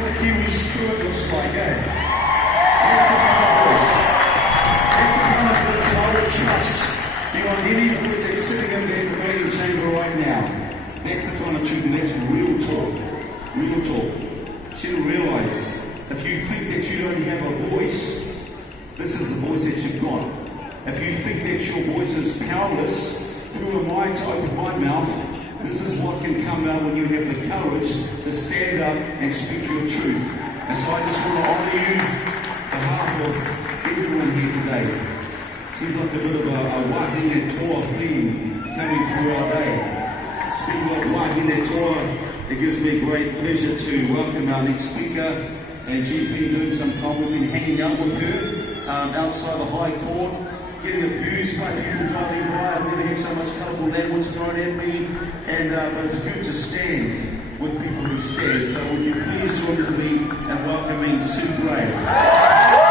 what the Kiwi spirit looks like, eh? That's the kind of voice. That's the kind of voice that I would trust beyond any voice that's sitting in that debating chamber right now. That's the kind of truth, and that's real talk. Real talk. You should realise, if you think that you don't have a voice, this is the voice that you've got. If you think that your voice is powerless, who am I to open my mouth? This is what can come out when you have the courage to stand up and speak your truth. And so I just want to honour you on behalf of everyone here today. Seems like a bit of a wahine toa theme coming through our day. Speaking of wahine toa, it gives me great pleasure to welcome our next speaker. And she's been doing some time. We've been hanging out with her outside the High Court, getting abused by people driving by. I've never had so much colourful language thrown at me. And but it's good to stand with people who stand. So would you please join with me in welcoming Sue Gray.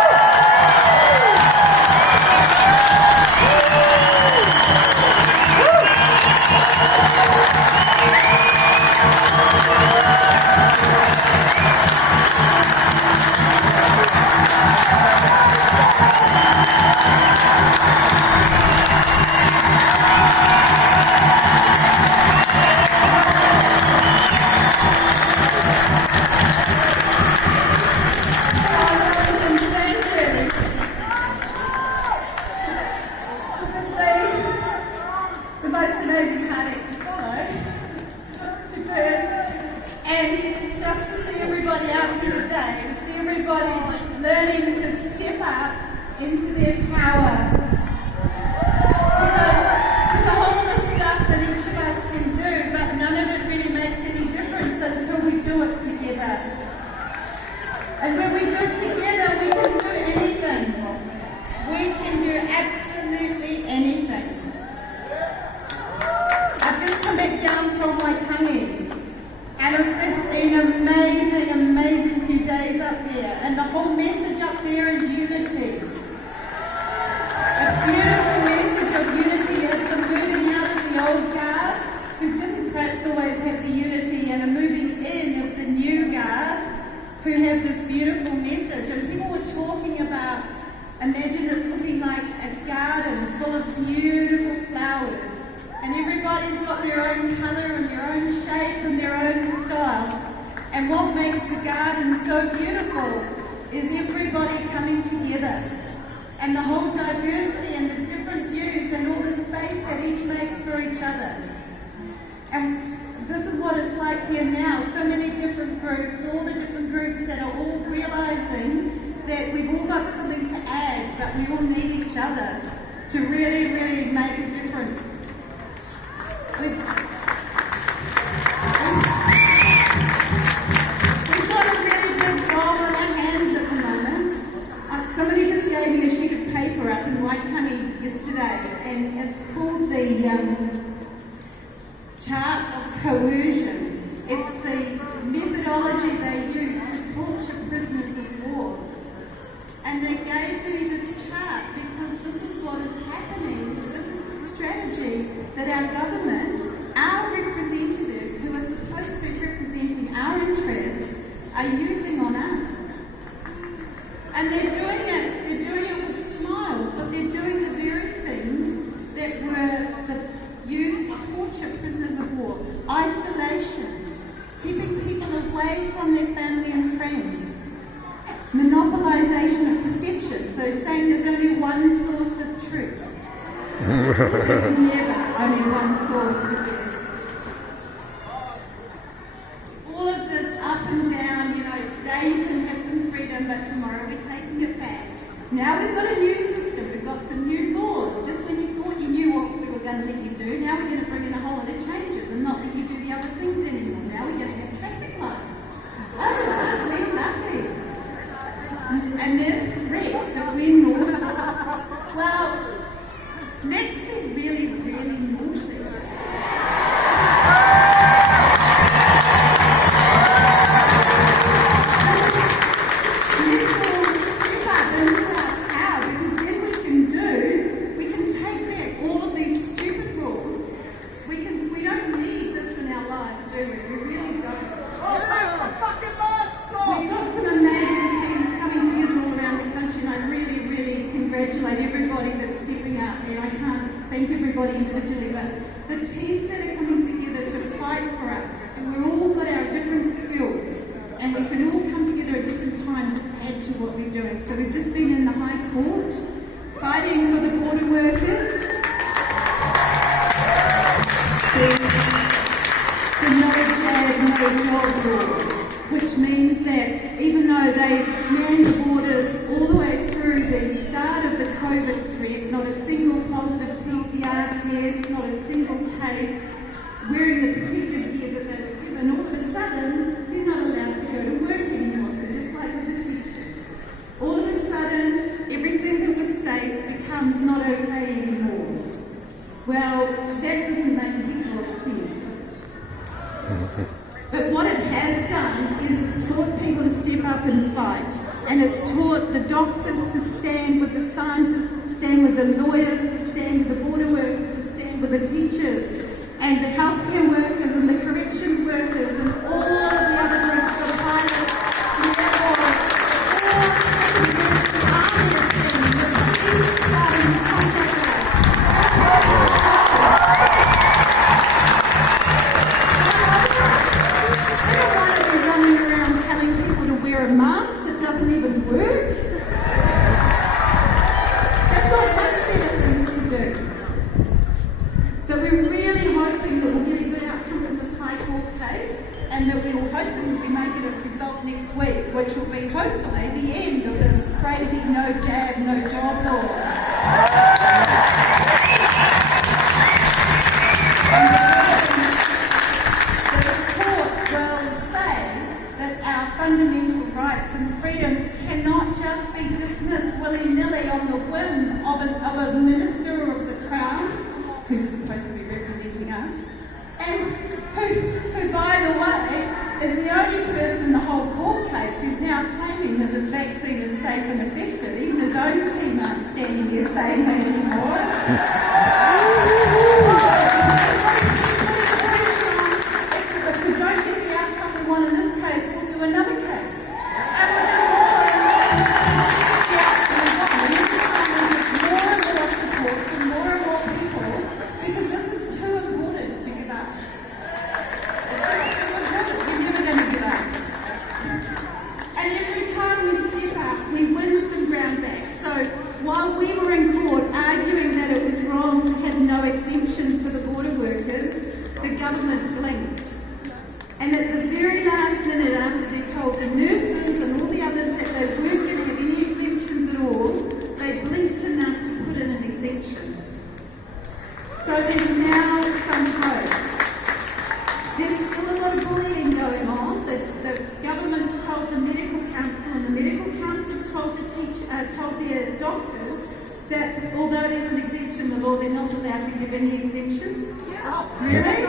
individually, but the teams that are coming together to fight for us, and we've all got our different skills, and we can all come together at different times and add to what we're doing. So we've just been in the High Court, fighting for the border workers, to no jab, no job law, which means that even though they manned the borders all the way through the start of the COVID threat, not a single positive PCR test, not a single case, wearing the protective gear that they were given, all of a sudden, you're not allowed to go to work anymore. So just like with the teachers. All of a sudden, everything that was safe becomes not okay anymore. Well, that doesn't make a heck of sense. But what it has done is it's taught people to step up and fight. And it's taught the doctors to stand with the scientists, to stand with the lawyers, to stand with the border workers, to stand with the teachers, and the healthcare workers and the corrections workers and all of the other groups, the pilots, the airports, all the groups, the army is things, the police starting the contractors. Running around telling people to wear a mask that doesn't even work. They've got much better things to do. So we're really hoping that we'll get a good outcome from this High Court case, and that we will hopefully make it a result next week, which will be hopefully the end of this crazy no jab, no job law. Fundamental rights and freedoms cannot just be dismissed willy-nilly on the whim of a minister of the Crown, who's supposed to be representing us, and who, by the way, is the only person in the whole court case who's now claiming that this vaccine is safe and effective. Even his own team aren't standing there saying that anymore. If we don't get the outcome we want in this case, we'll do another case. And we'll do more and more support from more and more people, because this is too important to give up. We're never going to give up. And every time we step up, we win some ground back. So while we were in court arguing that it was wrong to have no exemptions for the border workers, the government blinked. And at the very last minute, after they told the nurses and all the others that they weren't going to have any exemptions at all, they blinked enough to put in an exemption. So there's now some hope. There's still a lot of bullying going on. The government's told the medical council, and the medical council told the doctors that although there's an exemption in the law, they're not allowed to give any exemptions. Really?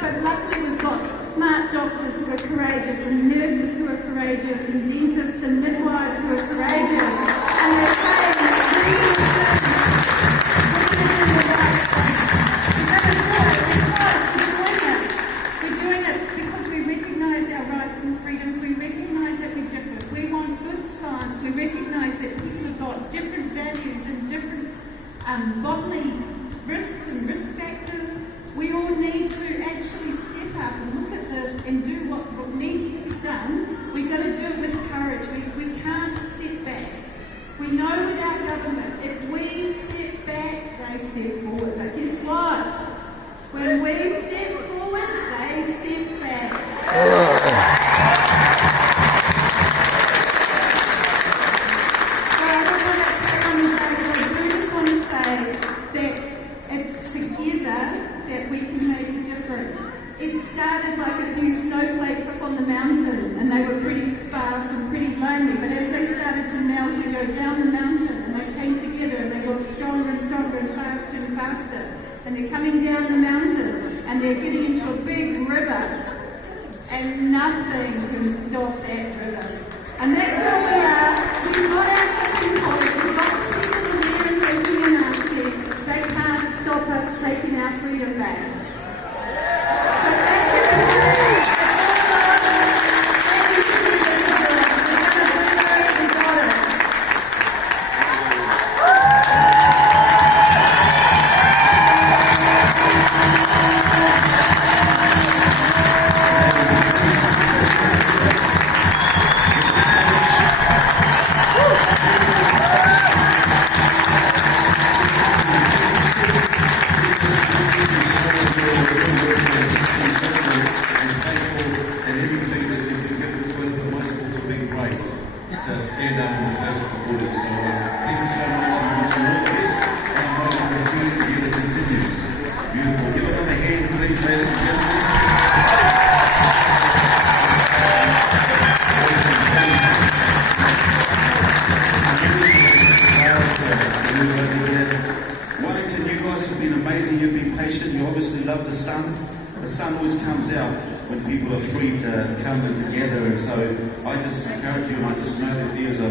But luckily we've got smart doctors who are courageous, and nurses who are courageous, and dentists and midwives who are courageous, and they're saying we're doing it because we recognise our rights and freedoms, we recognise that we're different, we want good science, we recognise that people have got different values and different bodily risks and risk factors. We all need to actually step up and look at this and do what needs to be done. We've got to do it with courage. We can't step back. We know with our government, if we step back, they step forward. But guess what? When we step forward, they step back. So I don't want to carry on and say, but I do just want to say that it's together that we can make a difference. It started like a few snowflakes up on the mountain, and they were pretty sparse and pretty lonely, but as they started to melt and go down the mountain, and they came together and they got stronger and stronger and faster, and they're coming down the mountain and they're getting into a big river, and nothing can stop that river. And that's where we are. We've got our tipping point. We've got the people who are thinking and asking. They can't stop us taking our freedom back. But that's it. We're been amazing. You've been patient. You obviously love the sun. The sun always comes out when people are free to come and together. And so I just encourage you, and I just know that there's a